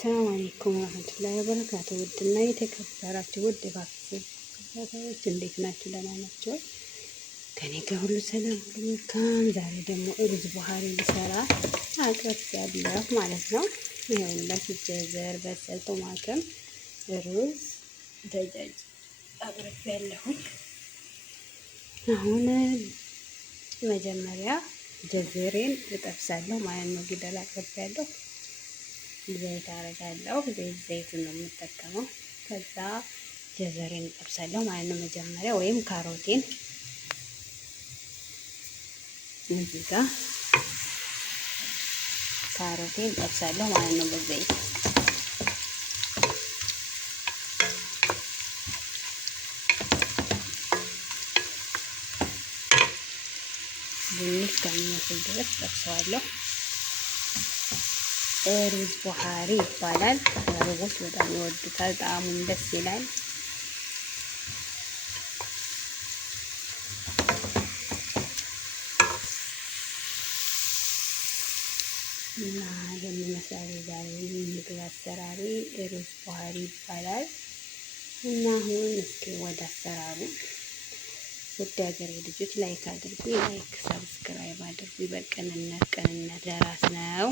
ሰላም አለይኩም ወራህመቱላሂ ወበረካቱ። ውድና የተከበራችሁ ውድ ባክቴሪያዎች እንዴት ናችሁ? ደህና ናችሁ? ከኔ ጋር ሁሉ ሰላም ሁሉ መልካም። ዛሬ ደግሞ ሩዝ ቡሃሪ ልሰራ አቅርቤያለሁ ማለት ነው። ይኸውላችሁ ጀዘር፣ በሰል፣ ቶማትም፣ ሩዝ፣ ደጃጅ አቅርቤያለሁ። አሁን መጀመሪያ ጀዘሬን እጠብሳለሁ ማለት ነው። ግደል አቅርቤያለሁ። ዘይት አረጋለሁ። ዘይቱን ነው የምጠቀመው። ከዛ ጀዘሬን እጠብሳለሁ ማለት ነው መጀመሪያ፣ ወይም ካሮቴን እዚህ ጋር ካሮቴን እጠብሳለሁ ማለት ነው በዘይት። ትንሽ ከሚመስል ድረስ ጠብሰዋለሁ። ሩዝ ቡሃሪ ይባላል። አረቦች በጣም ይወዱታል። ጣዕሙም ደስ ይላል። እና የሚመስላል ዛሬ ምግብ አሰራሪ ሩዝ ቡሃሪ ይባላል። እና አሁን እስኪ ወደ አሰራሩ ውድ ሀገሬ ልጆች ላይክ አድርጉ፣ ላይክ ሰብስክራይብ አድርጉ። በቅንነት ለራስ ነው።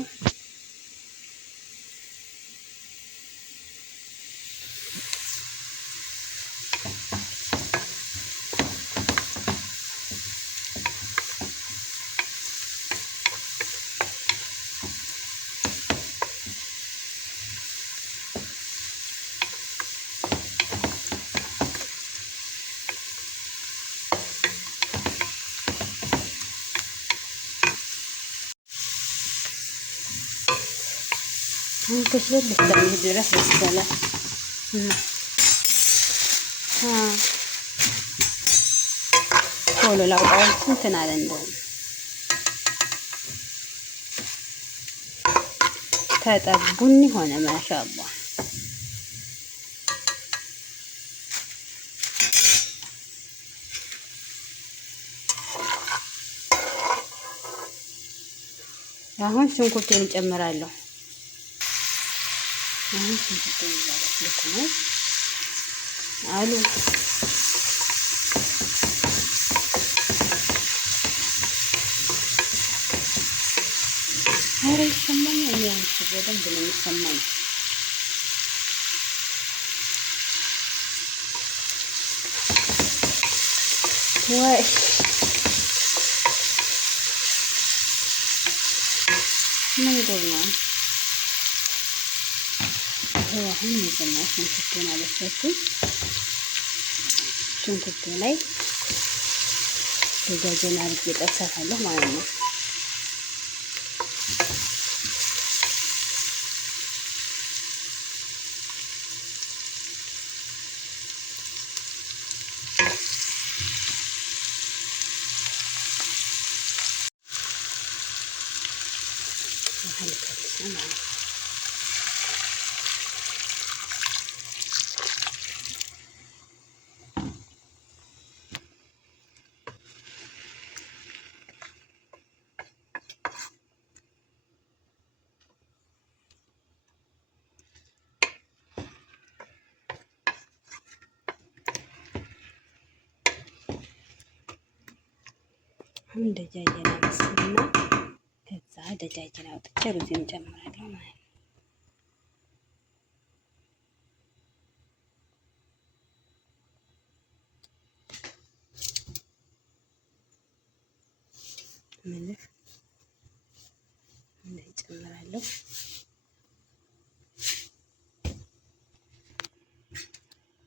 ከሽለት ልትጠርግ ድረስ ይበስላል። ቶሎ ላውጣው እንትን አለ እንደው ተጠቡኒ ሆነ። ማሻአላህ አሁን ሽንኩርቴን እጨምራለሁ። አሁን ሽንኩርቴን እያበሰልኩ ነው አሉ። ኧረ ይሰማኛል። ያንቺ በደንብ ነው የሚሰማኝ። ወይ ምን ጉድ ነው? አሁን መጀመሪያ ሽንኩርቱን አበሰልኩኝ። ሽንኩርቱ ላይ ደጃጅን አድርጌ ጠብሳታለሁ ማለት ነው። አሁን ደጃጅን አበስልና ከዛ ደጃጅን አውጥቼ ሩዝን ጨምራለሁ ማለት ነው። ምልህ ጨምራለሁ።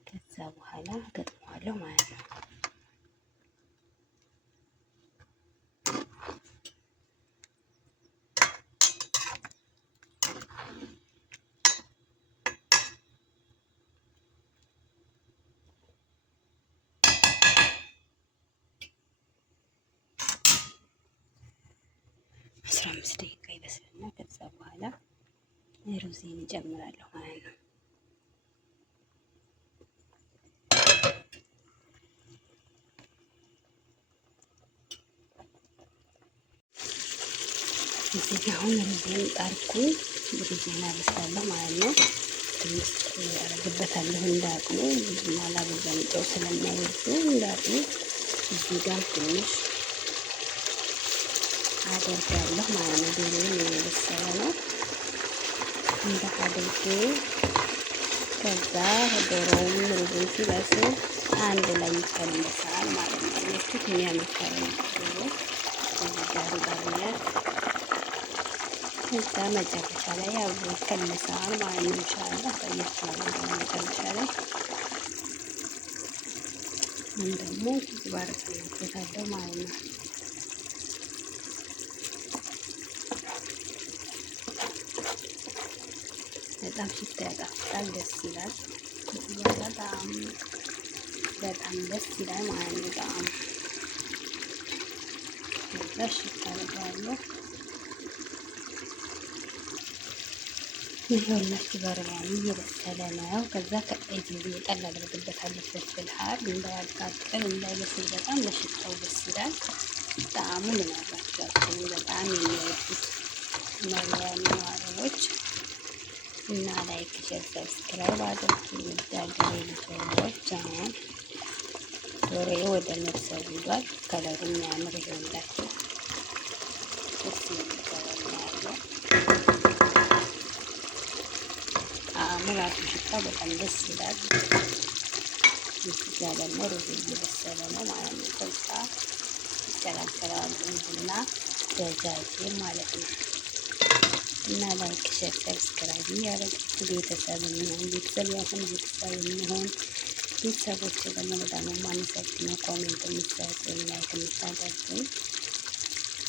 ከዛ በኋላ ገጥመዋለሁ ማለት ነው። አስራ 15 ደቂቃ ይበስልና ከዛ በኋላ ሩዝን እጨምራለሁ ማለት ነው። እዚህ አሁን ሩዜን ጣርኩኝ። ሩዜን አበስላለሁ ማለት ነው። ትንሽ ያደርግበታለሁ እንዳቅሙ ብዙም አላበዛም፣ ጨው ስለማይወዱ እንዳቅሙ። እዚህ ጋር ትንሽ አደርጋለሁ ማለት ነው። ዶሮውን የበሰለ ነው እንደ አድርጌ ከዛ ዶሮውን ሩዙን ሲበስል አንድ ላይ ይከለሳል ማለት ነው። እነሱት የሚያመካረ ዶሮ እዚህ ጋር ዳርነት ከዛ መጨረሻ ላይ አብሮ ይከለሳል ማለት ነው። ኢንሻአላህ አሳያችኋለሁ መጨረሻ ላይ። አሁን ደግሞ ባረከበታለሁ ማለት ነው። በጣም ሽታ ያጣፍጣል፣ ደስ ይላል። በጣም ደስ ይላል ማለት ነው ጣዕሙ። ከዛ ሽታ አደርጋለሁ። ይኸውላችሁ በርበሬ እየበሰለ ነው። ከዛ ከእጅ ጣል አደርግበታለሁ ፍልፍል ሀር እንዳያቃጥል እንዳይበስል፣ በጣም ለሽታው ደስ ይላል። ጣዕሙ ልነግራችሁ በጣም የሚወዱት መሪያኒ አረቦች እና ላይክ፣ ሼር፣ ሰብስክራይብ አድርጉ። ዳገሬ ልጆች አሁን ዶሮዬ ወደ መብሰል ሄዷል። ከለሩ የሚያምር ይሆንላችሁ ደስ የሚል ያለው ጣዕሙ ራሱ ሽታው በጣም ደስ ይላል። እዚህ ጋር ደግሞ ሩዝ እየበሰለ ነው ማለት ነው። ከዛ ይቀላቀላል እና ደጃጅ ማለት ነው። እና ላይክ ሼር ሰብስክራይብ ያደረጋችሁ ቤተሰብ የሚሆን ቤተሰቦች ደግሞ በጣም የማመሰግነው ኮሜንት የምትሰጡኝ ላይክ የምታደርጉኝ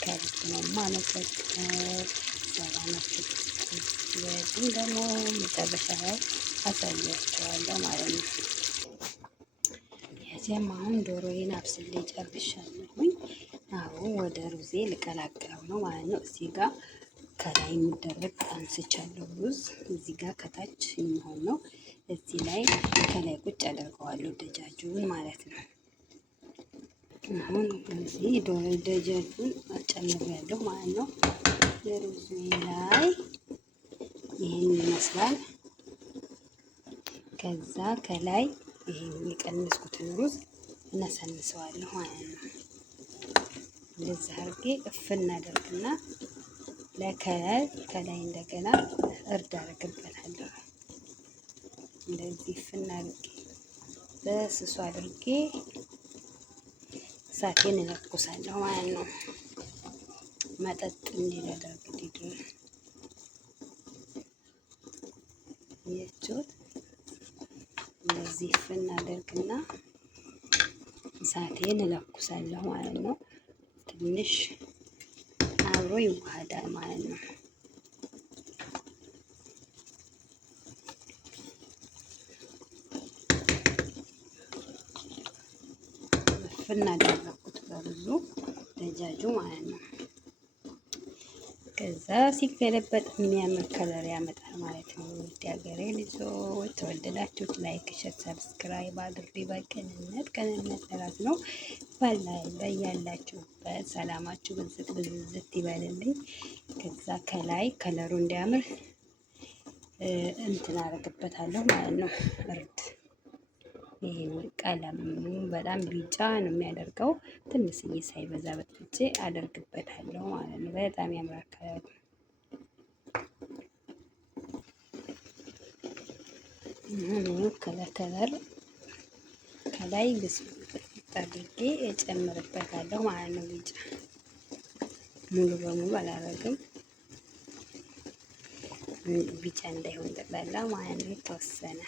ከልብ ነው የማመሰግነው። ሰላማችሁ በዚህ ደግሞ መጨረሻ ላይ አሳያችኋለሁ ማለት ነው። የዚያም አሁን ዶሮዬን አብስሌ ጨርሻለሁኝ። አሁን ወደ ሩዜ ልቀላቅለው ነው ማለት ነው። እዚህ ጋር ከላይ የሚደረግ አንስቻለሁ ሩዝ፣ እዚህ ጋር ከታች የሚሆን ነው። እዚህ ላይ ከላይ ቁጭ አደርገዋለሁ ደጃጁን ማለት ነው። አሁን እዚህ ደጃጁን ጨምሬያለሁ ማለት ነው። ሩዙ ላይ ይህን ይመስላል። ከዛ ከላይ ይህን የቀነስኩትን ሩዝ እነሰንሰዋለሁ ማለት ነው። እንደዚህ አድርጌ እፍና አደርግና ከላይ እንደገና እርድ አደርግበታለሁ። እንደዚህ እፍና አድርጌ በስሱ አድርጌ እሳቴን እለኩሳለሁ ማለት ነው። መጠጥ እንዲል አደርግ የቹት እንደዚህ እፍና አደርግና እሳቴን እለኩሳለሁ ማለት ነው። ትንሽ አብሮ ይዋሃዳል ማለት ነው። እፍና አደረኩት በብዙ ደጃጁ ማለት ነው። ከዛ ሲገለበጥ የሚያምር ከለር ያመጣል ማለት ነው። ውድ ሀገሬ ልጆች ተወደዳችሁት፣ ላይክ ሸር ሰብስክራይብ አድርጉ። በቅንነት ቅንነት እራት ነው። በያላችሁበት ሰላማችሁ ብዝት ይበልልኝ። ከዛ ከላይ ከለሩ እንዲያምር እንትን አደርግበታለሁ ማለት ነው። እርድ ይሄ ቀለም በጣም ቢጫ ነው የሚያደርገው። ትንሽዬ ሳይበዛ በጥቼ አደርግበታለሁ ማለት ነው። በጣም ያምራል ከለሩ። ከለር ከላይ ብስብጥ አድርጌ እጨምርበታለሁ ማለት ነው። ቢጫ ሙሉ በሙሉ አላደርግም፣ ቢጫ እንዳይሆን ጠቅላላ ማለት ነው። የተወሰነ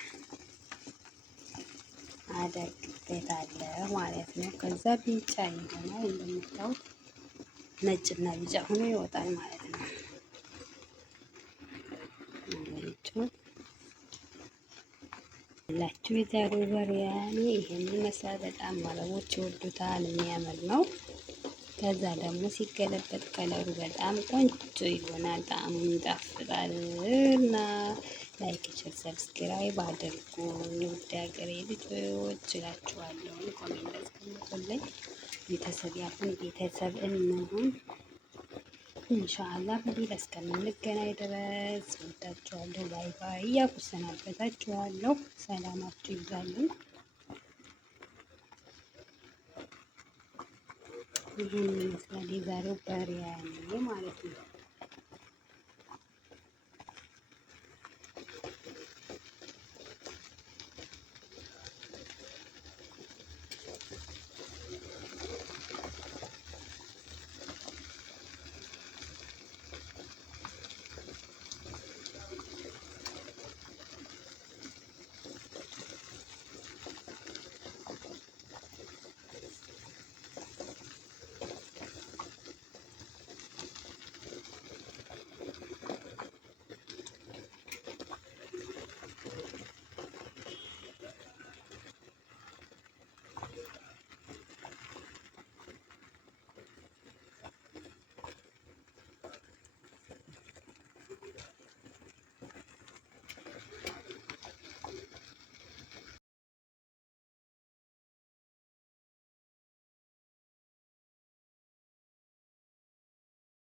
አደርግበታለሁ ማለት ነው። ከዛ ቢጫ ይሆናል እንደምታዩት፣ ነጭና ቢጫ ሆኖ ይወጣል ማለት ነው። ላችሁ የዛሬው በርያኒ ይሄን ይመስላል። በጣም አረቦች ይወዱታል፣ የሚያምር ነው። ከዛ ደግሞ ሲገለበጥ ከለሩ በጣም ቆንጆ ይሆናል፣ ጣዕሙ ይጣፍጣል። እና ላይክ ሸር ሰብስክራይብ አድርጉ ውድ ሀገሬ ልጆች እላችኋለሁ። ኮሜንት አስቀምጡልኝ። ቤተሰብ ያሁን ቤተሰብ እንሁን። ኢንሻአላህ በሌላ እስከምንገናኝ ድረስ ወዳችኋለሁ። ባይ ባይ እያልኩ ሰናበታችኋለሁ። ሰላማችሁ ይብዛልኝ። ይህን ይመስላል የዛሬው በሪያኔ ማለት ነው።